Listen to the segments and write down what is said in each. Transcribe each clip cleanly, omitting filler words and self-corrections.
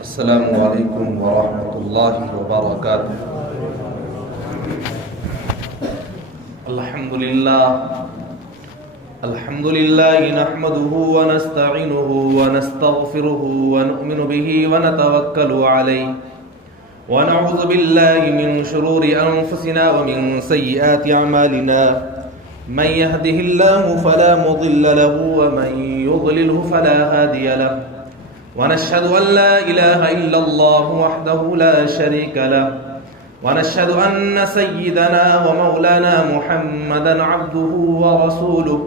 السلام علیکم ورحمۃ اللہ وبرکاتہ۔ الحمد للہ نحمده ونستعینه ونستغفره ونؤمن به ونتوکل علیہ ونعوذ باللہ من شرور انفسنا ومن سیئات اعمالنا من يهده الله فلا مضل له ومن يضلله فلا هادي له ونشهد أن لا إله إلا الله وحده لا شريك له ونشهد أن سيدنا ومولانا محمدا عبده ورسوله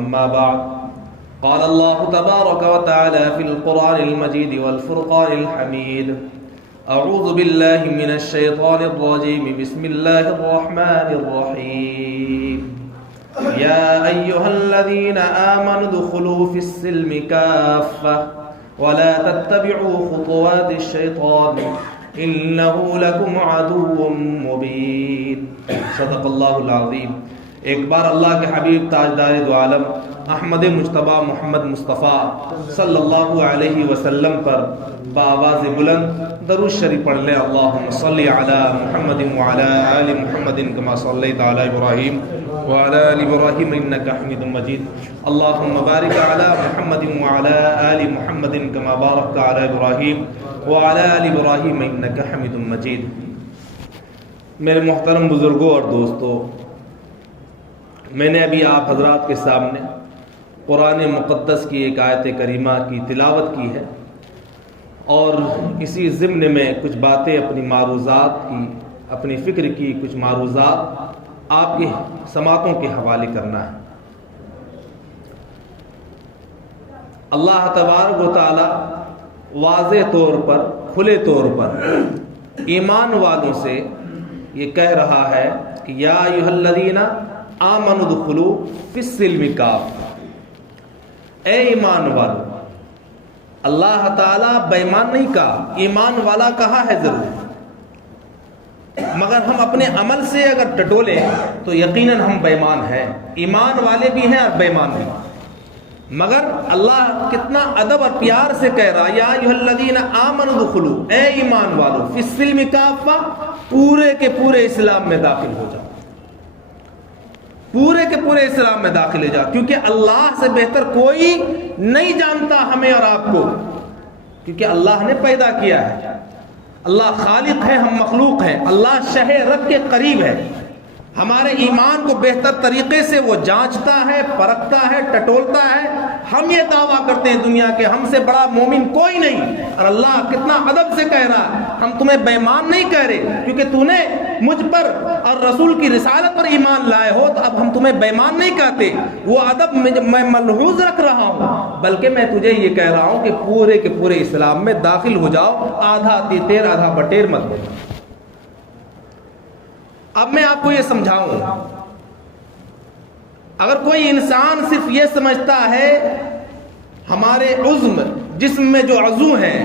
أما بعد قال الله تبارك وتعالى في القرآن المجيد والفرقان الحميد أعوذ بالله من الشيطان الرجيم بسم الله الرحمن الرحيم يا أيها الذين آمنوا ادخلوا في السلم كافة ولا تتبعوا خطوات الشيطان إنه لكم عدو مبين صدق الله العظيم۔ ایک بار اللہ کے حبیب تاجدار دو عالم احمد مجتبی محمد مصطفیٰ صلی اللہ علیہ وسلم پر بآواز بلند درود شریف پڑھ لیں۔ اللہم صلی علی محمد وعلی آل محمد کما صلیت علی ابراہیم وعلی آل ابراہیم انک حمید مجید۔ اللہم بارک علی محمد وعلی آل محمد کما بارکت علی ابراہیم وعلی آل ابراہیم انک حمید مجید۔ میرے محترم بزرگوں اور دوستوں، میں نے ابھی آپ حضرات کے سامنے قرآن مقدس کی ایک آیت کریمہ کی تلاوت کی ہے، اور اسی ضمن میں کچھ باتیں اپنی معروضات کی، اپنی فکر کی کچھ معروضات آپ کی سماعتوں کے حوالے کرنا ہے۔ اللہ تبارک و تعالی واضح طور پر، کھلے طور پر ایمان والوں سے یہ کہہ رہا ہے کہ یا ایھا الذین آمنوا ادخلوا فی السلم کافہ، اے ایمان والو۔ اللہ تعالیٰ بے ایمان نہیں کہا، ایمان والا کہا ہے ضرور، مگر ہم اپنے عمل سے اگر ٹٹولیں تو یقیناً ہم بے ایمان ہیں۔ ایمان والے بھی ہیں اور بے ایمان بھی، مگر اللہ کتنا ادب اور پیار سے کہہ رہا یا ایھا الذین آمنوا ادخلوا، اے ایمان والو، فی السلم کافہ، پورے کے پورے اسلام میں داخل ہو جاؤ، پورے کے پورے اسلام میں داخل ہو جاؤ، کیونکہ اللہ سے بہتر کوئی نہیں جانتا ہمیں اور آپ کو، کیونکہ اللہ نے پیدا کیا ہے۔ اللہ خالق ہے، ہم مخلوق ہیں۔ اللہ شہ رب کے قریب ہے، ہمارے ایمان کو بہتر طریقے سے وہ جانچتا ہے، پرکھتا ہے، ٹٹولتا ہے۔ ہم یہ دعویٰ کرتے ہیں دنیا کے ہم سے بڑا مومن کوئی نہیں، اور اللہ کتنا ادب سے کہہ رہا ہے ہم تمہیں بے ایمان نہیں کہہ رہے، کیونکہ تو نے مجھ پر اور رسول کی رسالت پر ایمان لائے ہو، تو اب ہم تمہیں بے ایمان نہیں کہتے۔ وہ ادب میں ملحوظ رکھ رہا ہوں، بلکہ میں تجھے یہ کہہ رہا ہوں کہ پورے کے پورے اسلام میں داخل ہو جاؤ، آدھا تیتیر آدھا بٹیر مت ہو۔ اب میں آپ کو یہ سمجھاؤں، اگر کوئی انسان صرف یہ سمجھتا ہے ہمارے عضو، جسم میں جو عضو ہیں،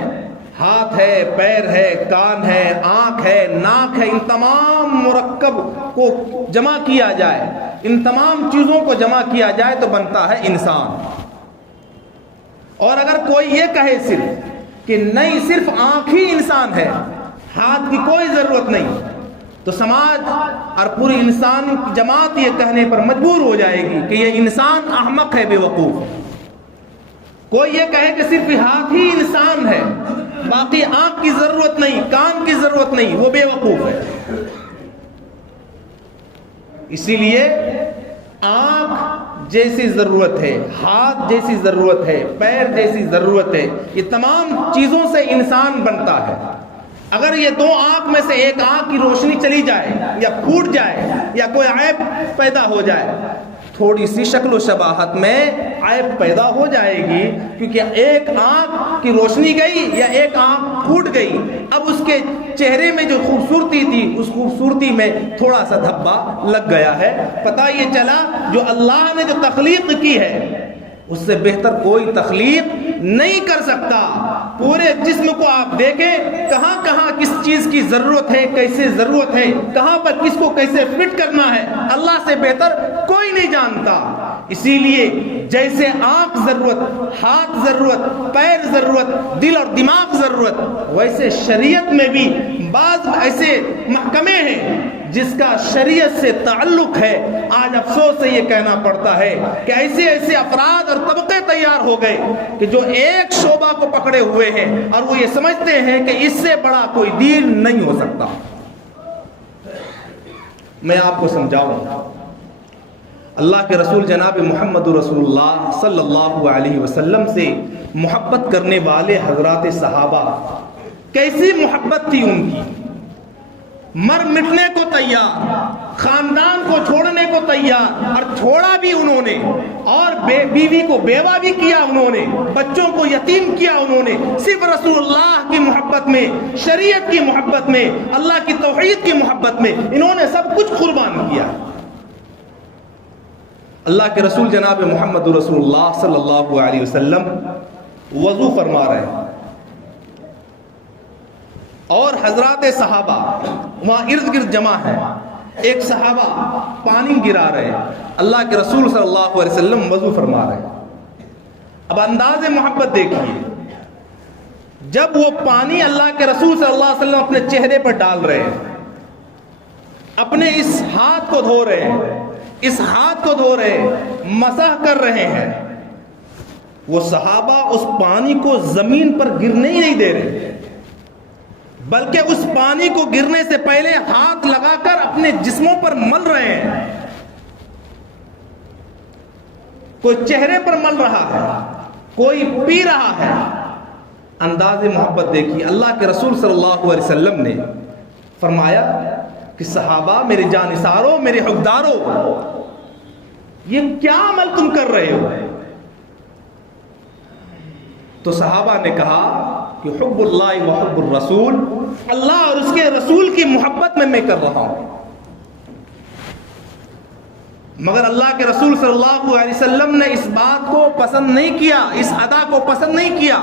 ہاتھ ہے، پیر ہے، کان ہے، آنکھ ہے، ناک ہے، ان تمام مرکب کو جمع کیا جائے، ان تمام چیزوں کو جمع کیا جائے تو بنتا ہے انسان۔ اور اگر کوئی یہ کہے صرف کہ نہیں، صرف آنکھ ہی انسان ہے، ہاتھ کی کوئی ضرورت نہیں، تو سماج اور پوری انسان کی جماعت یہ کہنے پر مجبور ہو جائے گی کہ یہ انسان احمق ہے، بے وقوف۔ کوئی یہ کہے کہ صرف ہاتھ ہی انسان ہے، باقی آنکھ کی ضرورت نہیں، کان کی ضرورت نہیں، وہ بے وقوف ہے۔ اسی لیے آنکھ جیسی ضرورت ہے، ہاتھ جیسی ضرورت ہے، پیر جیسی ضرورت ہے، یہ تمام چیزوں سے انسان بنتا ہے۔ اگر یہ دو آنکھ میں سے ایک آنکھ کی روشنی چلی جائے یا پھوٹ جائے یا کوئی عیب پیدا ہو جائے، تھوڑی سی شکل و شباہت میں عیب پیدا ہو جائے گی، کیونکہ ایک آنکھ کی روشنی گئی یا ایک آنکھ پھوٹ گئی، اب اس کے چہرے میں جو خوبصورتی تھی اس خوبصورتی میں تھوڑا سا دھبا لگ گیا ہے۔ پتہ یہ چلا جو اللہ نے جو تخلیق کی ہے اس سے بہتر کوئی تخلیق نہیں کر سکتا۔ پورے جسم کو آپ دیکھیں، کہاں کہاں کس چیز کی ضرورت ہے، کیسے ضرورت ہے، کہاں پر کس کو کیسے فٹ کرنا ہے، اللہ سے بہتر کوئی نہیں جانتا۔ اسی لیے جیسے آنکھ ضرورت، ہاتھ ضرورت، پیر ضرورت، دل اور دماغ ضرورت، ویسے شریعت میں بھی بعض ایسے محکمے ہیں جس کا شریعت سے تعلق ہے۔ آج افسوس سے یہ کہنا پڑتا ہے کہ ایسے ایسے افراد اور طبقے تیار ہو گئے کہ جو ایک شعبہ کو پکڑے ہوئے ہیں اور وہ یہ سمجھتے ہیں کہ اس سے بڑا کوئی دین نہیں ہو سکتا۔ میں آپ کو سمجھاؤں، اللہ کے رسول جناب محمد رسول اللہ صلی اللہ علیہ وسلم سے محبت کرنے والے حضرات صحابہ، کیسی محبت تھی ان کی، مر مٹنے کو تیار، خاندان کو چھوڑنے کو تیار، اور چھوڑا بھی انہوں نے، اور بیوی کو بیوہ بھی کیا انہوں نے، بچوں کو یتیم کیا انہوں نے، صرف رسول اللہ کی محبت میں، شریعت کی محبت میں، اللہ کی توحید کی محبت میں انہوں نے سب کچھ قربان کیا۔ اللہ کے رسول جناب محمد رسول اللہ صلی اللہ علیہ وسلم وضو فرما رہے ہیں اور حضرات صحابہ وہاں ارد گرد جمع ہیں، ایک صحابہ پانی گرا رہے ہیں، اللہ کے رسول صلی اللہ علیہ وسلم وضو فرما رہے ہیں۔ اب انداز محبت دیکھیے، جب وہ پانی اللہ کے رسول صلی اللہ علیہ وسلم اپنے چہرے پر ڈال رہے ہیں، اپنے اس ہاتھ کو دھو رہے ہیں، اس ہاتھ کو دھو رہے ہیں، مسح کر رہے ہیں، وہ صحابہ اس پانی کو زمین پر گرنے ہی نہیں دے رہے، بلکہ اس پانی کو گرنے سے پہلے ہاتھ لگا کر اپنے جسموں پر مل رہے ہیں۔ کوئی چہرے پر مل رہا ہے، کوئی پی رہا ہے۔ انداز محبت دیکھیے، اللہ کے رسول صلی اللہ علیہ وسلم نے فرمایا کہ صحابہ، میرے جانثاروں، میرے حقداروں، یہ کیا عمل تم کر رہے ہو؟ تو صحابہ نے کہا کہ حب اللہ و حب الرسول، اللہ اور اس کے رسول کی محبت میں کر رہا ہوں۔ مگر اللہ کے رسول صلی اللہ علیہ وسلم نے اس بات کو پسند نہیں کیا، اس ادا کو پسند نہیں کیا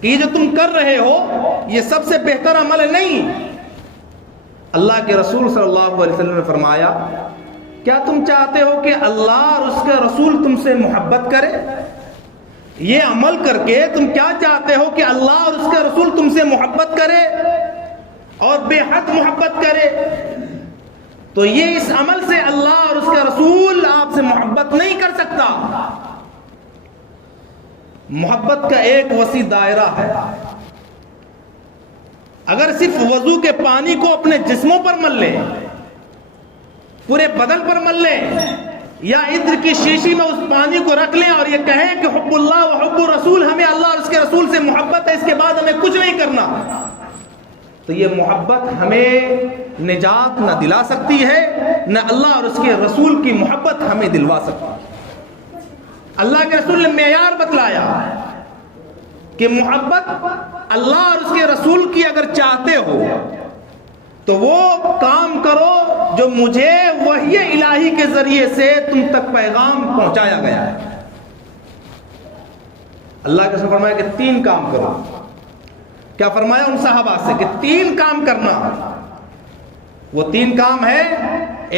کہ یہ جو تم کر رہے ہو یہ سب سے بہتر عمل نہیں۔ اللہ کے رسول صلی اللہ علیہ وسلم نے فرمایا، کیا تم چاہتے ہو کہ اللہ اور اس کا رسول تم سے محبت کرے؟ یہ عمل کر کے تم کیا چاہتے ہو کہ اللہ اور اس کا رسول تم سے محبت کرے اور بے حد محبت کرے؟ تو یہ اس عمل سے اللہ اور اس کا رسول آپ سے محبت نہیں کر سکتا۔ محبت کا ایک وسیع دائرہ ہے۔ اگر صرف وضو کے پانی کو اپنے جسموں پر مل لیں، پورے بدن پر مل لیں، یا عطر کی شیشی میں اس پانی کو رکھ لیں اور یہ کہیں کہ حب اللہ و حب الرسول، ہمیں اللہ اور اس کے رسول سے محبت ہے، اس کے بعد ہمیں کچھ نہیں کرنا، تو یہ محبت ہمیں نجات نہ دلا سکتی ہے، نہ اللہ اور اس کے رسول کی محبت ہمیں دلوا سکتی ہے۔ اللہ کے رسول نے معیار بتلایا کہ محبت اللہ اور اس کے رسول کی اگر چاہتے ہو تو وہ کام کرو جو مجھے وحی الہی کے ذریعے سے تم تک پیغام پہنچایا گیا ہے۔ اللہ کے رسول فرمایا کہ 3 کام کرو۔ کیا فرمایا ان صحابہ سے کہ 3 کام کرنا؟ وہ 3 کام ہے،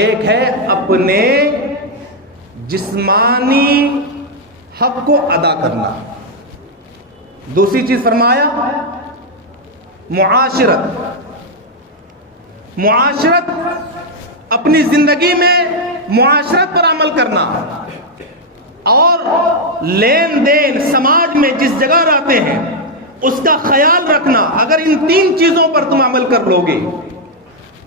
ایک ہے اپنے جسمانی حق کو ادا کرنا، دوسری چیز فرمایا معاشرت، اپنی زندگی میں معاشرت پر عمل کرنا، اور لین دین سماج میں جس جگہ رہتے ہیں اس کا خیال رکھنا۔ اگر ان 3 چیزوں پر تم عمل کر لو گے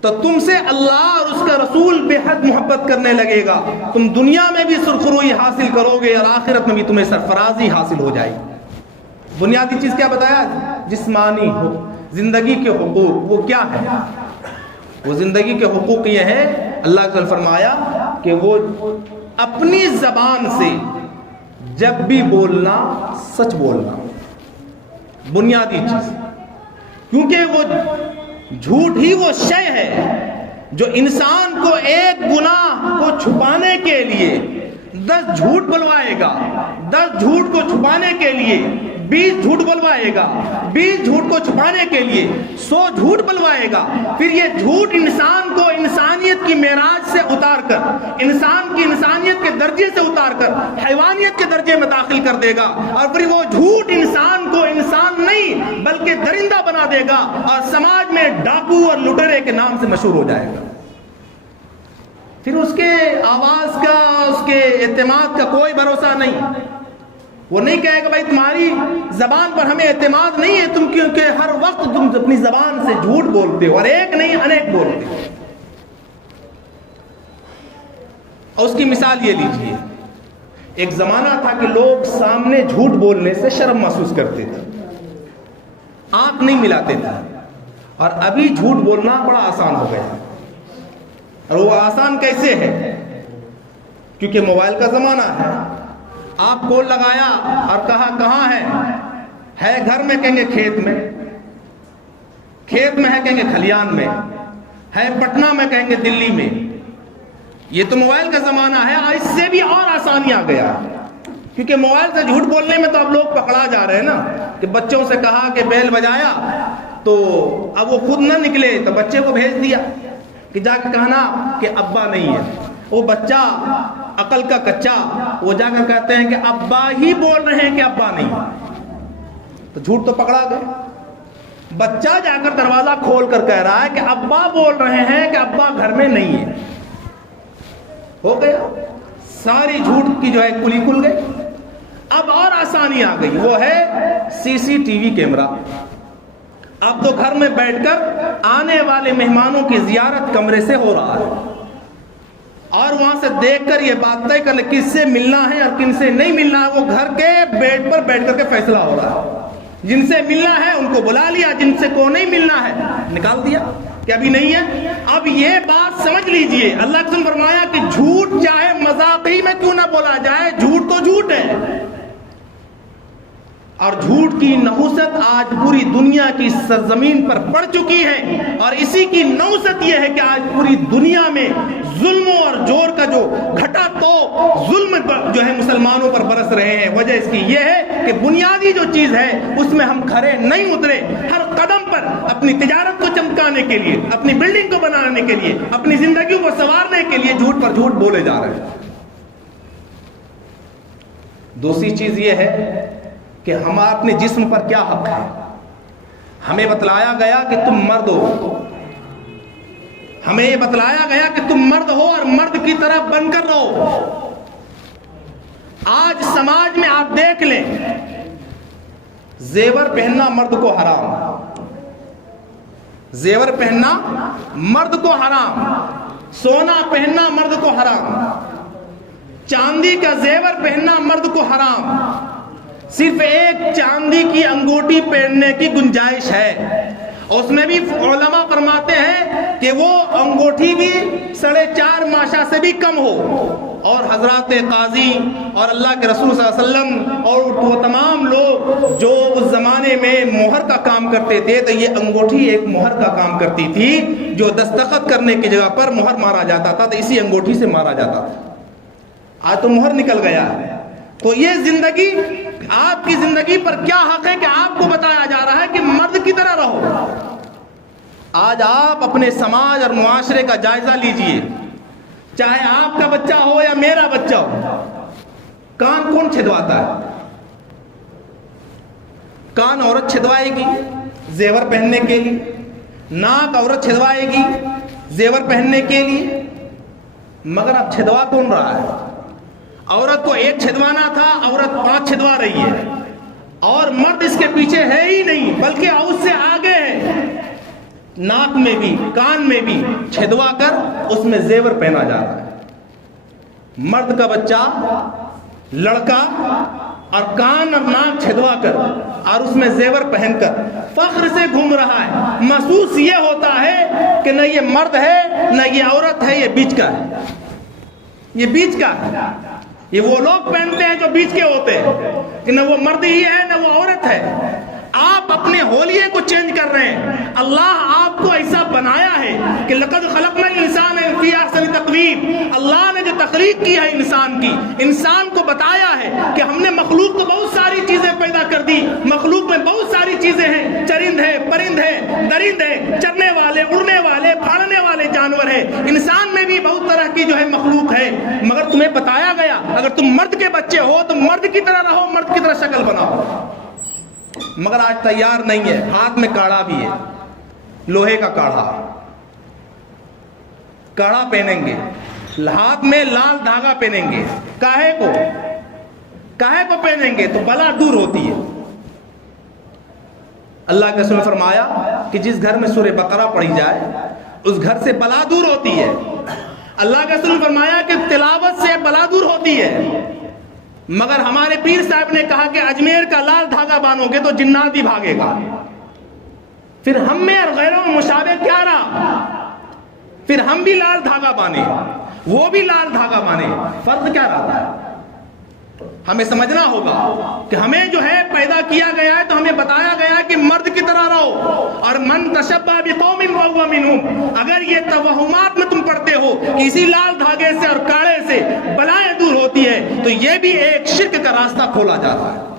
تو تم سے اللہ اور اس کا رسول بے حد محبت کرنے لگے گا، تم دنیا میں بھی سرخروئی حاصل کرو گے اور آخرت میں بھی تمہیں سرفرازی حاصل ہو جائے گی۔ بنیادی چیز کیا بتایا؟ جسمانی زندگی کے حقوق۔ وہ کیا ہے؟ وہ زندگی کے حقوق یہ ہے، اللہ نے فرمایا کہ وہ اپنی زبان سے جب بھی بولنا سچ بولنا، بنیادی چیز، کیونکہ وہ جھوٹ ہی وہ شے ہے جو انسان کو ایک گناہ کو چھپانے کے لیے 10 جھوٹ بلوائے گا، 10 جھوٹ کو چھپانے کے لیے 20 جھوٹ بلوائے گا، 20 جھوٹ کو چھپانے کے لیے 100 جھوٹ بلوائے گا. پھر یہ جھوٹ انسان کو انسانیت کی معراج سے اتار کر، انسان کی انسانیت کے درجے سے اتار کر حیوانیت کے درجے میں داخل کر دے گا. اور پھر وہ جھوٹ انسان کو انسان نہیں بلکہ درندہ بنا دے گا اور سماج میں ڈاکو اور لٹیرے کے نام سے مشہور ہو جائے گا. پھر اس کے آواز کا، اس کے اعتماد کا کوئی بھروسہ نہیں. وہ نہیں کہے گا بھائی تمہاری زبان پر ہمیں اعتماد نہیں ہے، تم کیونکہ ہر وقت تم اپنی زبان سے جھوٹ بولتے ہو، اور ایک نہیں انیک بولتے ہو. اور اس کی مثال یہ لیجئے، ایک زمانہ تھا کہ لوگ سامنے جھوٹ بولنے سے شرم محسوس کرتے تھے، آنکھ نہیں ملاتے تھے. اور ابھی جھوٹ بولنا بڑا آسان ہو گیا. اور وہ آسان کیسے ہے؟ کیونکہ موبائل کا زمانہ ہے. آپ کال لگایا اور کہا کہاں ہے گھر میں کہیں گے کھیت میں، کھیت میں ہے کہیں گے کھلیان میں، ہے پٹنہ میں کہیں گے دلی میں. یہ تو موبائل کا زمانہ ہے. اس سے بھی اور آسانی آ گیا، کیونکہ موبائل سے جھوٹ بولنے میں تو اب لوگ پکڑا جا رہے ہیں نا. کہ بچوں سے کہا کہ بیل بجایا تو اب وہ خود نہ نکلے تو بچے کو بھیج دیا کہ جا کے کہنا کہ ابا نہیں ہے. وہ بچہ عقل کا کچا، وہ جا کر کہتے ہیں کہ ابا ہی بول رہے ہیں کہ ابا نہیں. تو جھوٹ تو پکڑا گیا. بچہ جا کر دروازہ کھول کر کہہ رہا ہے کہ ابا بول رہے ہیں کہ ابا گھر میں نہیں ہے. ہو گیا، ساری جھوٹ کی جو ہے کلی کھل گئی. اب اور آسانی آ گئی، وہ ہے CCTV کیمرہ. اب تو گھر میں بیٹھ کر آنے والے مہمانوں کی زیارت کمرے سے ہو رہا ہے، اور وہاں سے دیکھ کر یہ بات طے کر لے کس سے ملنا ہے اور کن سے نہیں ملنا ہے. وہ گھر کے بیڈ پر بیٹھ کر کے فیصلہ ہو رہا ہے. جن سے ملنا ہے ان کو بلا لیا، جن سے کو نہیں ملنا ہے نکال دیا کہ ابھی نہیں ہے. اب یہ بات سمجھ لیجئے، اللہ نے فرمایا کہ جھوٹ چاہے مذاق ہی میں کیوں نہ بولا جائے، جھوٹ تو جھوٹ ہے. اور جھوٹ کی نحوست آج پوری دنیا کی سرزمین پر پڑ چکی ہے. اور اسی کی نحوست یہ ہے کہ آج پوری دنیا میں ظلموں اور جور کا جو گھٹا تو ظلم جو ہے مسلمانوں پر برس رہے ہیں. وجہ اس کی یہ ہے کہ بنیادی جو چیز ہے اس میں ہم کھرے نہیں اترے. ہر قدم پر اپنی تجارت کو چمکانے کے لیے، اپنی بلڈنگ کو بنانے کے لیے، اپنی زندگیوں کو سنوارنے کے لیے جھوٹ پر جھوٹ بولے جا رہے ہیں. دوسری چیز یہ ہے کہ ہم اپنے جسم پر کیا حق ہے. ہمیں بتلایا گیا کہ تم مرد ہو، ہمیں یہ بتلایا گیا کہ تم مرد ہو اور مرد کی طرح بن کر رہو. آج سماج میں آپ دیکھ لیں، زیور پہننا مرد کو حرام، زیور پہننا مرد کو حرام، سونا پہننا مرد کو حرام، چاندی کا زیور پہننا مرد کو حرام. صرف ایک چاندی کی انگوٹھی پہننے کی گنجائش ہے. اس میں بھی علماء فرماتے ہیں کہ وہ انگوٹھی بھی 4.5 ماشا سے بھی کم ہو. اور حضرات قاضی اور اللہ کے رسول صلی اللہ علیہ وسلم اور وہ تمام لوگ جو اس زمانے میں مہر کا کام کرتے تھے، تو یہ انگوٹھی ایک مہر کا کام کرتی تھی. جو دستخط کرنے کی جگہ پر مہر مارا جاتا تھا تو اسی انگوٹھی سے مارا جاتا تھا. آج تو مہر نکل گیا. تو یہ زندگی، آپ کی زندگی پر کیا حق ہے کہ آپ کو بتایا جا رہا ہے کہ مرد کی طرح رہو. آج آپ اپنے سماج اور معاشرے کا جائزہ لیجئے، چاہے آپ کا بچہ ہو یا میرا بچہ ہو. کان کون چھدواتا ہے؟ کان عورت چھدوائے گی زیور پہننے کے لیے، ناک عورت چھدوائے گی زیور پہننے کے لیے. مگر اب چھدوا کون رہا ہے؟ عورت کو ایک چھدوانا تھا، عورت 5 چھدوا رہی ہے. اور مرد اس کے پیچھے ہے ہی نہیں، بلکہ اس سے آگے ہے. ناک میں بھی کان میں بھی چھدوا کر اس میں زیور پہنا جا رہا ہے. مرد کا بچہ، لڑکا، اور کان اور ناک چھدوا کر اور اس میں زیور پہن کر فخر سے گھوم رہا ہے. محسوس یہ ہوتا ہے کہ نہ یہ مرد ہے نہ یہ عورت ہے، یہ بیچ کا ہے. یہ بیچ کا ہے. یہ وہ لوگ پہنتے ہیں جو بیچ کے ہوتے ہیں کہ نہ وہ مرد ہی ہے نہ وہ عورت ہے. آپ اپنے ہولیے کو چینج کر رہے ہیں. اللہ آپ کو ایسا بنایا ہے کہ لقد خلقنا الانسان فی احسن تقویم. اللہ نے جو تخلیق کی ہے انسان کی، انسان کو بتایا ہے کہ ہم نے مخلوق کو بہت ساری چیزیں پیدا کر دی، چیزیں ہیں، چرند ہے، پرند ہے، درند ہے، چرنے والے، اڑنے والے، پھاڑنے والے جانور ہیں، انسان میں بھی بہت طرح کی جو ہے مخلوق ہے، مگر تمہیں بتایا گیا اگر تم مرد کے بچے ہو تو مرد کی طرح رہو، مرد کی طرح شکل بناؤ۔ مگر آج تیار نہیں ہے، ہاتھ میں کاڑا بھی ہے، لوہے کا کاڑا پہنیں گے، ہاتھ میں لال دھاگا پہنیں گے، کاہے کو پہنیں گے تو بلا دور ہوتی ہے۔ اللہ کے رسول نے فرمایا کہ جس گھر میں سورہ بقرہ پڑھی جائے اس گھر سے بلا دور ہوتی ہے۔ اللہ کے رسول نے فرمایا کہ تلاوت سے بلا دور ہوتی ہے، مگر ہمارے پیر صاحب نے کہا کہ اجمیر کا لال دھاگا باندھو گے تو جنات بھی بھاگے گا۔ پھر ہم میں اور غیروں میں مشابہ کیا رہا؟ پھر ہم بھی لال دھاگا باندھے، وہ بھی لال دھاگا باندھے، فرق کیا رہتا ہے؟ ہمیں سمجھنا ہوگا کہ ہمیں جو ہے پیدا کیا گیا ہے تو ہمیں بتایا گیا ہے کہ مرد کی طرح رہو، اور من تشبہ بقوم فہو منہم، اگر یہ توہمات میں تم پڑھتے ہو کہ اسی لال دھاگے سے اور کاڑے سے بلائیں دور ہوتی ہے تو یہ بھی ایک شرک کا راستہ کھولا جاتا ہے۔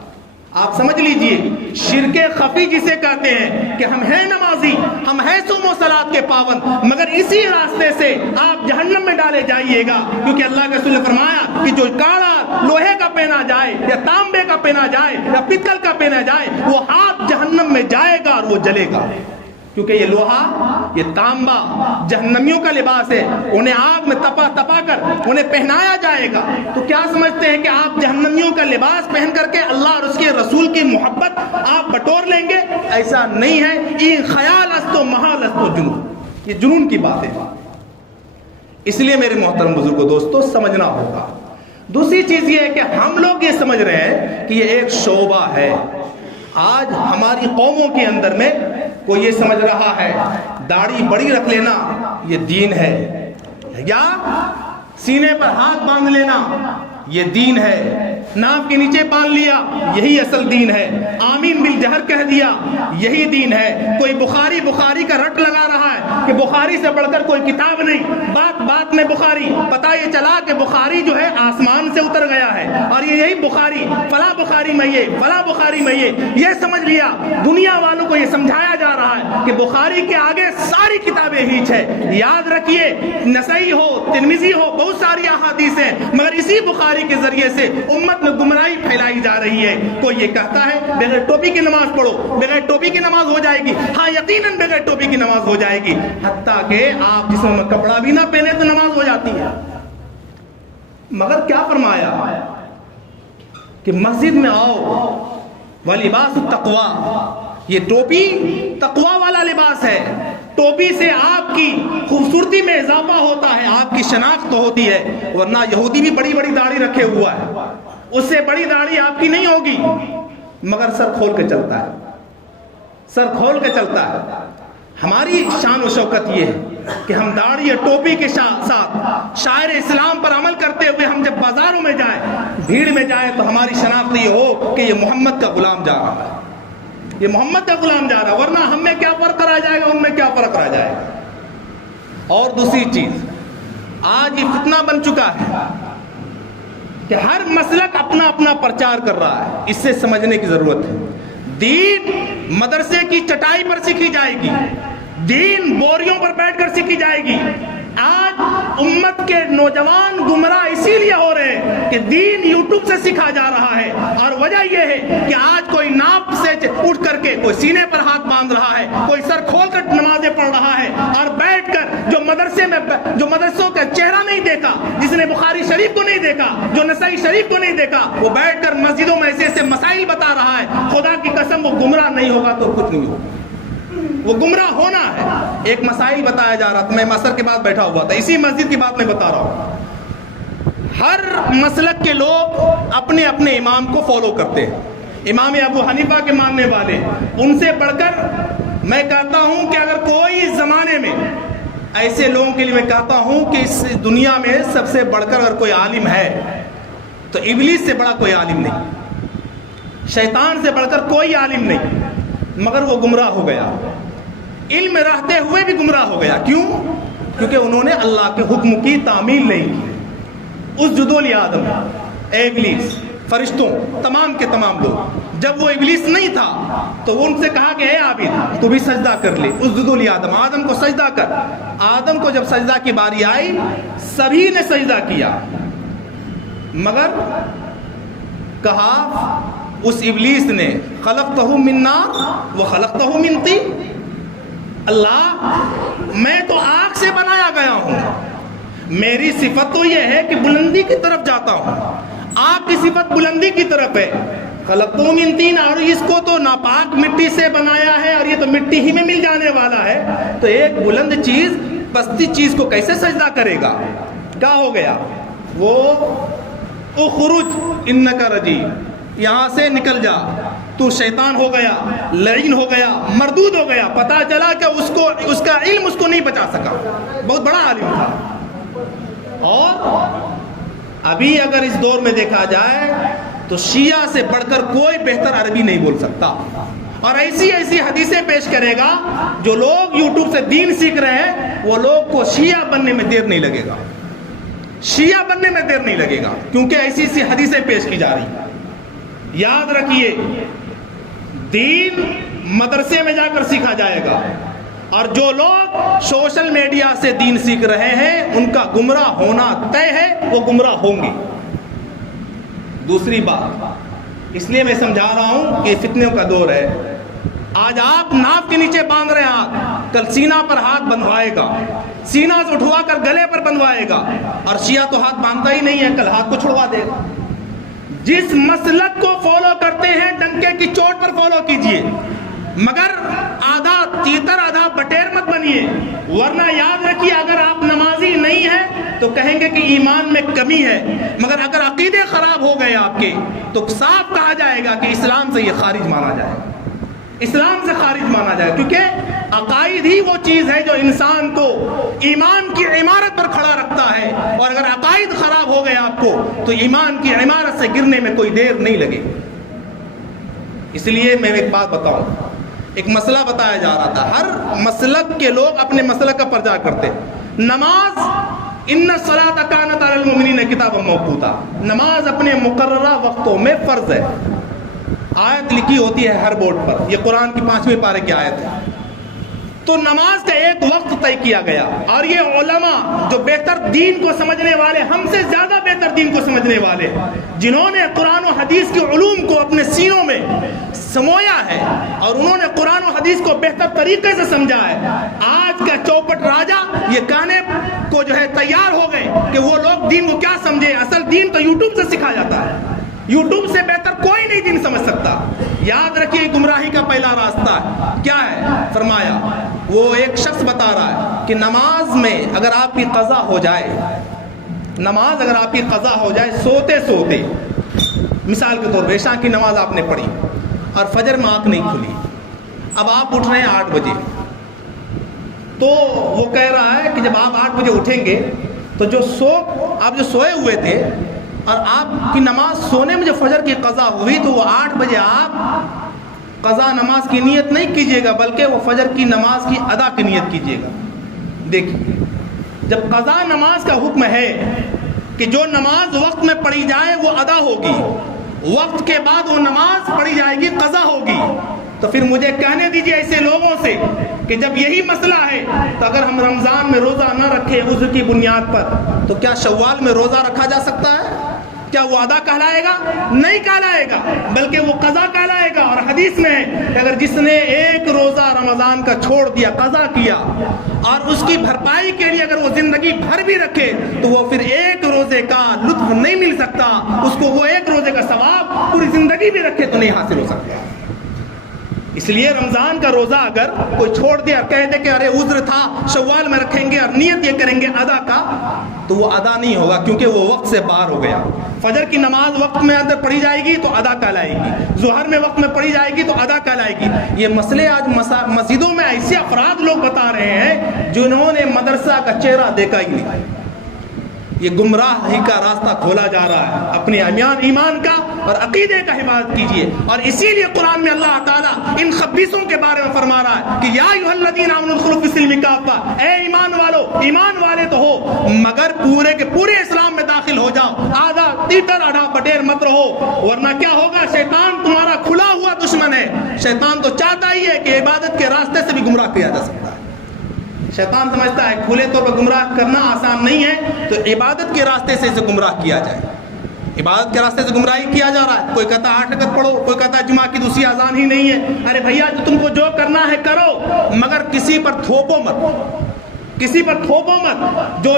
آپ سمجھ لیجئے، شرک خفی جسے کہتے ہیں کہ ہم ہیں نمازی، ہم ہیں صوم و صلات کے پابند، مگر اسی راستے سے آپ جہنم میں ڈالے جائیے گا، کیونکہ اللہ کے رسول نے فرمایا کہ جو کاڑا لوہے کا پہنا جائے یا تانبے کا پہنا جائے یا پتل کا پہنا جائے وہ ہاتھ جہنم میں جائے گا اور وہ جلے گا، کیونکہ یہ لوہا، یہ تانبا جہنمیوں کا لباس ہے، انہیں آگ میں تپا کر انہیں پہنایا جائے گا۔ تو کیا سمجھتے ہیں کہ آپ جہنمیوں کا لباس پہن کر کے اللہ اور اس کے رسول کی محبت آپ بٹور لیں گے؟ ایسا نہیں ہے، یہ خیال است و محال است و جنون، یہ جنون کی بات ہے۔ اس لیے میرے محترم بزرگوں دوستو سمجھنا ہوگا۔ دوسری چیز یہ ہے کہ ہم لوگ یہ سمجھ رہے ہیں کہ یہ ایک شعبہ ہے۔ آج ہماری قوموں کے اندر میں کوئی یہ سمجھ رہا ہے داڑھی بڑی رکھ لینا یہ دین ہے، یا سینے پر ہاتھ باندھ لینا یہ دین ہے، ناف کے نیچے باندھ لیا یہی اصل دین ہے، آمین بالجہر کہہ دیا یہی دین ہے۔ کوئی بخاری کا رٹ لگا رہا ہے کہ بخاری سے بڑھ کر کوئی کتاب نہیں، بات میں بخاری، پتہ یہ چلا کہ بخاری جو ہے آسمان سے اتر گیا ہے، اور یہی بخاری فلاں بخاری میں یہ سمجھ لیا۔ دنیا والوں کو یہ سمجھایا جا رہا ہے کہ بخاری کے آگے ساری کتابیں ہیچ ہے۔ یاد رکھیے، نسائی ہو، ترمذی ہو، بہت ساری احادیث ہیں، مگر اسی بخاری کے ذریعے سے امت میں گمراہی پھیلائی جا رہی ہے۔ کوئی یہ کہتا ہے بغیر ٹوپی کی نماز پڑھو، بغیر ٹوپی کی نماز ہو جائے گی، ہاں یقیناً بغیر ٹوپی کی نماز ہو جائے گی، حتیٰ کہ آپ جسم میں کپڑا بھی نہ پہنے تو نماز ہو جاتی ہے۔ مگر کیا فرمایا کہ مسجد میں آؤ وَلِبَاسُ التَّقْوَىٰ، یہ ٹوپی تقوی والا لباس ہے، ٹوپی سے آپ کی خوبصورتی میں اضافہ ہوتا ہے، آپ کی شناخت ہوتی ہے، ورنہ یہودی بھی بڑی بڑی داڑھی رکھے ہوا ہے، اس سے بڑی داڑھی آپ کی نہیں ہوگی، مگر سر کھول کے چلتا ہے۔ ہماری شان و شوکت یہ ہے کہ ہم داڑھی اور ٹوپی کے ساتھ شاعر اسلام پر عمل کرتے ہوئے ہم جب بازاروں میں جائیں، بھیڑ میں جائیں، تو ہماری شناخت یہ ہو کہ یہ محمد کا غلام جا رہا ہے، یہ محمد کا غلام جا رہا ہے، ورنہ ہم میں کیا فرق رہ جائے گا، ان میں کیا فرق رہ جائے گا۔ اور دوسری چیز، آج یہ فتنہ بن چکا ہے کہ ہر مسلک اپنا اپنا پرچار کر رہا ہے، اس سے سمجھنے کی ضرورت ہے۔ دین مدرسے کی چٹائی پر سیکھی جائے گی، دین بوریوں پر بیٹھ کر سیکھی جائے گی۔ آج امت کے نوجوان گمراہ اسی لیے ہو رہے ہیں کہ دین یوٹیوب سے سیکھا جا رہا ہے، اور وجہ یہ ہے کہ آج کوئی ناپ سے اٹھ کر کے کوئی سینے پر ہاتھ باندھ رہا ہے، کوئی سر کھول کر نمازیں پڑھ رہا ہے، اور بیٹھ کر جو مدرسوں کا چہرہ نہیں دیکھا، جس نے بخاری شریف کو نہیں دیکھا، جو نسائی شریف کو نہیں دیکھا، وہ بیٹھ کر مسجدوں میں ایسے مسائل بتا رہا ہے۔ خدا کی قسم وہ گمراہ نہیں ہوگا تو کچھ نہیں ہوگا، وہ گمراہ ہونا ہے۔ ایک مسائل بتایا جا رہا تھا، میں عصر کے بعد بیٹھا ہوا تھا، اسی مسجد کی بات میں بتا رہا ہوں۔ ہر مسلک کے لوگ اپنے اپنے امام کو فالو کرتے ہیں، امام ابو حنیفہ کے ماننے والے، ان سے بڑھ کر میں کہتا ہوں کہ اگر کوئی زمانے میں ایسے لوگوں کے لیے میں کہتا ہوں کہ اس دنیا میں سب سے بڑھ کر اگر کوئی عالم ہے تو ابلیس سے بڑا کوئی عالم نہیں، شیطان سے بڑھ کر کوئی عالم نہیں، مگر وہ گمراہ ہو گیا، علم رہتے ہوئے بھی گمراہ ہو گیا۔ کیوں؟ کیونکہ انہوں نے اللہ کے حکم کی تعمیل نہیں کی۔ اسجدوا لآدم، اے ابلیس، فرشتوں، تمام کے تمام لوگ جب وہ ابلیس نہیں تھا تو وہ ان سے کہا کہ اے عابد تو بھی سجدہ کر لے، اسجدوا لآدم، آدم کو سجدہ کر۔ آدم کو جب سجدہ کی باری آئی سبھی نے سجدہ کیا، مگر کہا اس ابلیس نے خلقتہ من نار وخلقتہ من طین، اللہ میں تو آگ سے بنایا گیا ہوں، میری صفت تو یہ ہے کہ بلندی کی طرف جاتا ہوں، آپ کی صفت بلندی کی طرف ہے، خلقتہ من طین، اور اس کو تو ناپاک مٹی سے بنایا ہے اور یہ تو مٹی ہی میں مل جانے والا ہے، تو ایک بلند چیز پستی چیز کو کیسے سجدہ کرے گا؟ کیا ہو گیا؟ وہ اخرج انک رجیم، یہاں سے نکل جا، تو شیطان ہو گیا، لعین ہو گیا، مردود ہو گیا۔ پتا چلا کہ اس کا علم اس کو نہیں بچا سکا، بہت بڑا عالم تھا۔ اور ابھی اگر اس دور میں دیکھا جائے تو شیعہ سے بڑھ کر کوئی بہتر عربی نہیں بول سکتا، اور ایسی ایسی حدیثیں پیش کرے گا جو لوگ یوٹیوب سے دین سیکھ رہے ہیں، وہ لوگ کو شیعہ بننے میں دیر نہیں لگے گا، شیعہ بننے میں دیر نہیں لگے گا، کیونکہ ایسی ایسی حدیثیں پیش کی جا رہی ہیں۔ یاد رکھیے دین مدرسے میں جا کر سیکھا جائے گا، اور جو لوگ سوشل میڈیا سے دین سیکھ رہے ہیں ان کا گمراہ ہونا طے ہے، وہ گمراہ ہوں گے۔ دوسری بات، اس لیے میں سمجھا رہا ہوں کہ فتنوں کا دور ہے۔ آج آپ ناف کے نیچے باندھ رہے ہیں ہاتھ، کل سینہ پر ہاتھ بندھوائے گا، سینہ سے اٹھوا کر گلے پر بندھوائے گا، اور شیعہ تو ہاتھ باندھتا ہی نہیں ہے، کل ہاتھ کو چھڑوا دے گا۔ جس مسلک کو فالو کرتے ہیں ڈنکے کی چوٹ پر فالو کیجئے، مگر آدھا تیتر آدھا بٹیر مت بنیے، ورنہ یاد رکھیے اگر آپ نمازی نہیں ہیں تو کہیں گے کہ ایمان میں کمی ہے، مگر اگر عقیدے خراب ہو گئے آپ کے تو صاف کہا جائے گا کہ اسلام سے یہ خارج مانا جائے، اسلام سے خارج مانا جائے، کیونکہ عقائد ہی وہ چیز ہے جو انسان کو ایمان کی عمارت پر کھڑا رکھتا ہے، اور اگر عقائد خراب ہو گئے آپ کو تو ایمان کی عمارت سے گرنے میں کوئی دیر نہیں لگے۔ اس لیے میں ایک بات بتاؤں، ایک مسئلہ بتایا جا رہا تھا، ہر مسلک کے لوگ اپنے مسلک کا پرچار کرتے۔ نماز ان الصلاۃ کانت علی المؤمنین کتابا موقوتا، نماز اپنے مقررہ وقتوں میں فرض ہے، آیت لکھی ہوتی ہے ہر بورڈ پر، یہ قرآن کی 5ویں پارے کی آیت ہے۔ تو نماز کا ایک وقت طے کیا گیا، اور یہ علماء جو بہتر دین کو سمجھنے والے، ہم سے زیادہ بہتر دین کو سمجھنے والے، جنہوں نے قرآن و حدیث کے علوم کو اپنے سینوں میں سمویا ہے اور انہوں نے قرآن و حدیث کو بہتر طریقے سے سمجھا ہے، آج کا چوپٹ راجہ یہ کہنے کو جو ہے تیار ہو گئے کہ وہ لوگ دین کو کیا سمجھے، اصل دین تو یوٹیوب سے سکھایا جاتا ہے، یوٹیوب سے بہتر کوئی نہیں دین سمجھ سکتا۔ یاد رکھیے گمراہی کا پہلا راستہ کیا ہے؟ فرمایا وہ ایک شخص بتا رہا ہے کہ نماز میں اگر آپ کی قضا ہو جائے، نماز اگر آپ کی قضا ہو جائے سوتے سوتے، مثال کے طور پہ عشاء کی نماز آپ نے پڑھی اور فجر میں آنکھ نہیں کھلی، اب آپ اٹھ رہے ہیں 8 بجے، تو وہ کہہ رہا ہے کہ جب آپ 8 بجے اٹھیں گے تو آپ جو سوئے ہوئے تھے اور آپ کی نماز سونے میں جو فجر کی قضا ہوئی تو وہ 8 بجے آپ قضا نماز کی نیت نہیں کیجئے گا بلکہ وہ فجر کی نماز کی ادا کی نیت کیجئے گا۔ دیکھیے جب قضا نماز کا حکم ہے کہ جو نماز وقت میں پڑھی جائے وہ ادا ہوگی، وقت کے بعد وہ نماز پڑھی جائے گی قضا ہوگی، تو پھر مجھے کہنے دیجئے ایسے لوگوں سے کہ جب یہی مسئلہ ہے تو اگر ہم رمضان میں روزہ نہ رکھیں عذر کی بنیاد پر تو کیا شوال میں روزہ رکھا جا سکتا ہے؟ کیا وہ ادا کہلائے گا؟ نہیں کہلائے گا بلکہ وہ قضا کہلائے گا۔ اور حدیث میں ہے کہ اگر جس نے ایک روزہ رمضان کا چھوڑ دیا، قضا کیا، اور اس کی بھرپائی کے لیے اگر وہ زندگی بھر بھی رکھے تو وہ پھر ایک روزے کا لطف نہیں مل سکتا، اس کو وہ ایک روزے کا ثواب پوری زندگی بھی رکھے تو نہیں حاصل ہو سکتا۔ اس لیے رمضان کا روزہ اگر کوئی چھوڑ دے اور کہہ دے کہ ارے عذر تھا شوال میں رکھیں گے اور نیت یہ کریں گے ادا کا، تو وہ ادا نہیں ہوگا کیونکہ وہ وقت سے باہر ہو گیا۔ فجر کی نماز وقت میں اندر پڑھی جائے گی تو ادا کہلائے گی، ظہر میں وقت میں پڑھی جائے گی تو ادا کہلائے گی۔ یہ مسئلے آج مسجدوں میں ایسے افراد لوگ بتا رہے ہیں جنہوں نے مدرسہ کا چہرہ دیکھا ہی نہیں۔ یہ گمراہی کا راستہ کھولا جا رہا ہے، اپنے ایمان کا اور عقیدے کا حفاظت کیجیے۔ اور اسی لیے قرآن میں اللہ تعالیٰ ان خبیثوں کے بارے میں فرما رہا ہے کہ یا ایھا الذین آمنوا ادخلوا فی السلم کافہ، اے ایمان والو، ایمان والے تو ہو مگر پورے کے پورے اسلام میں داخل ہو جاؤ، آدھا تیتر آدھا بٹیر مت رہو، ورنہ کیا ہوگا؟ شیطان تمہارا کھلا ہوا شیطان تو چاہتا ہی ہے کہ عبادت کے راستے سے بھی گمراہ کیا جا سکتا ہے. شیطان سمجھتا ہے کھلے طور پر گمراہ کرنا آسان نہیں ہے، تو عبادت کے راستے سے اسے گمراہ کیا جائے. عبادت کے راستے سے گمراہی کیا جا رہا ہے. کوئی کہتا ہے 8 رکعت پڑھو، کوئی کہتا ہے جمعہ کی دوسری اذان ہی نہیں ہے. ارے بھیا تم کو جو کرنا ہے کرو، مگر کسی پر تھوپو مت، کسی پر تھوپو مت.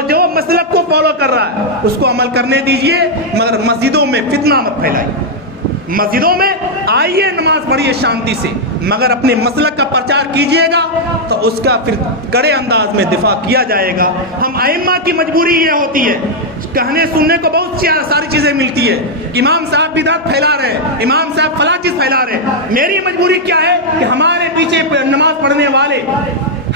جو مسلک کو فالو کر رہا ہے اس کو عمل کرنے دیجئے، مگر مسجدوں میں فتنہ مت پھیلائیے. مسجدوں میں آئیے، نماز پڑھیے شانتی سے، مگر اپنے مسلک کا پرچار کیجئے گا تو اس کا پھر کڑے انداز میں دفاع کیا جائے گا. ہم ائمہ کی مجبوری یہ ہوتی ہے، کہنے سننے کو بہت ساری چیزیں ملتی ہے. امام صاحب بدعت پھیلا رہے ہیں، امام صاحب فلاں چیز پھیلا رہے ہیں. میری مجبوری کیا ہے کہ ہمارے پیچھے نماز پڑھنے والے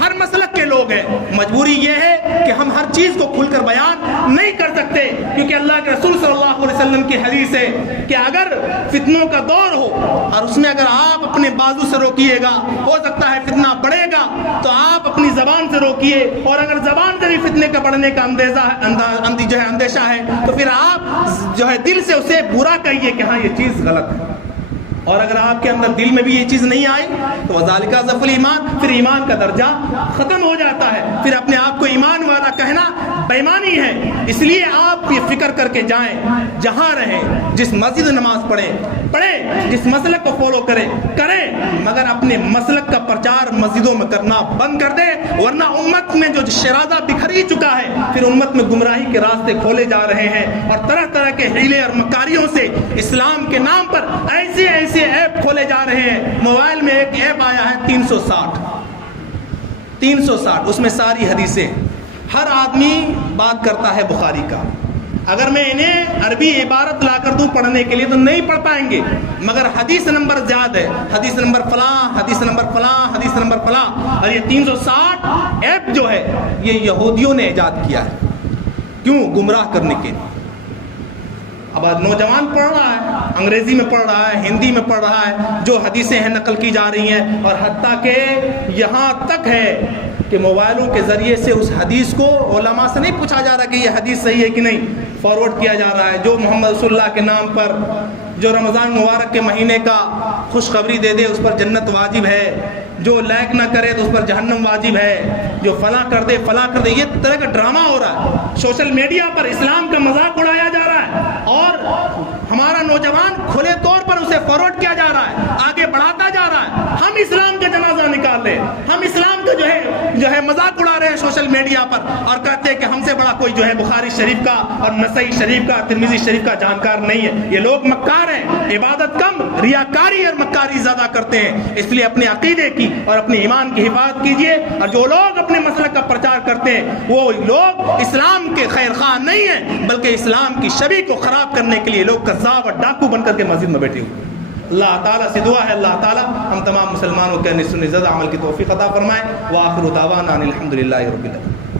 ہر مسلک کے لوگ ہیں. مجبوری یہ ہے کہ ہم ہر چیز کو کھل کر بیان نہیں کر سکتے، کیونکہ اللہ کے رسول صلی اللہ علیہ وسلم کی حدیث ہے کہ اگر فتنوں کا دور ہو اور اس میں اگر آپ اپنے بازو سے روکیے گا، ہو سکتا ہے فتنہ بڑھے گا، تو آپ اپنی زبان سے روکیے. اور اگر زبان سے بھی فتنے کا بڑھنے کا اندیشہ ہے تو پھر آپ دل سے اسے برا کہیے کہ ہاں یہ چیز غلط ہے. اور اگر آپ کے اندر دل میں بھی یہ چیز نہیں آئی تو وذالک ضعف الایمان، پھر ایمان کا درجہ ختم ہو جاتا ہے. پھر اپنے آپ کو ایمان والا کہنا بے ایمانی ہے. اس لیے آپ یہ فکر کر کے جائیں، جہاں رہیں، جس مسجد نماز پڑھیں، جس مسلک کو فالو کریں، مگر اپنے مسلک کا پرچار مسجدوں میں کرنا بند کر دیں، ورنہ امت میں جو شرازہ بکھر ہی چکا ہے، پھر امت میں گمراہی کے راستے کھولے جا رہے ہیں. اور طرح طرح کے حیلے اور مکاریوں سے اسلام کے نام پر ایسے ایپ کھولے جا رہے ہیں. موبائل میں ایک ایپ آیا ہے 360، اس میں ساری حدیثیں. ہر آدمی بات کرتا ہے بخاری کا. اگر میں انہیں عربی عبارت لا کر دوں پڑھنے کے لیے تو نہیں پڑھ پائیں گے، مگر حدیث نمبر زیادہ ہے، حدیث نمبر فلاں، حدیث نمبر فلاں، حدیث نمبر فلاں. اور یہ 360 ایپ جو ہے یہ یہودیوں نے ایجاد کیا ہے. کیوں؟ گمراہ کرنے کے لیے. اب نوجوان پڑھ رہا ہے، انگریزی میں پڑھ رہا ہے، ہندی میں پڑھ رہا ہے، جو حدیثیں ہیں نقل کی جا رہی ہیں. اور حتیٰ کہ یہاں تک ہے کہ موبائلوں کے ذریعے سے اس حدیث کو علماء سے نہیں پوچھا جا رہا کہ یہ حدیث صحیح ہے کہ نہیں، فارورڈ کیا جا رہا ہے. جو محمد رسول اللہ کے نام پر جو رمضان مبارک کے مہینے کا خوشخبری دے دے اس پر جنت واجب ہے، جو لائک نہ کرے تو اس پر جہنم واجب ہے، جو فلاں کر دے فلاں کر دے. یہ طرح کا ڈرامہ ہو رہا ہے سوشل میڈیا پر، اسلام کا مذاق اڑایا جا رہا ہے اور ہمارا نوجوان کھلے طور پر اسے فارورڈ کیا جا رہا ہے، آگے بڑھاتا جا رہا ہے. ہم اسلام کا جنازہ نکال رہے ہیں، ہم اسلام کا جو ہے مذاق اڑا رہے ہیں سوشل میڈیا پر، اور کہتے ہیں کہ ہم سے بڑا کوئی جو ہے بخاری شریف کا اور نسائی شریف کا، ترمذی شریف کا جانکار نہیں ہے. یہ لوگ مکار ہیں، عبادت کم، ریاکاری اور مکاری زیادہ کرتے ہیں. اس لیے اپنے عقیدے کی اور اپنے ایمان کی حفاظت کیجئے. اور جو لوگ اپنے مسلک کا پرچار کرتے ہیں وہ لوگ اسلام کے خیر خواہ نہیں ہیں، بلکہ اسلام کی شبیہ کو خراب کرنے کے لیے لوگ کذاب اور ڈاکو بن کر کے مسجد میں بیٹھے ہوئے. اللہ تعالیٰ سے دعا ہے اللہ تعالیٰ ہم تمام مسلمانوں کے نصف عمل کی توفیق عطا فرمائے. وآخر دعوانا الحمدللہ رب العالمین.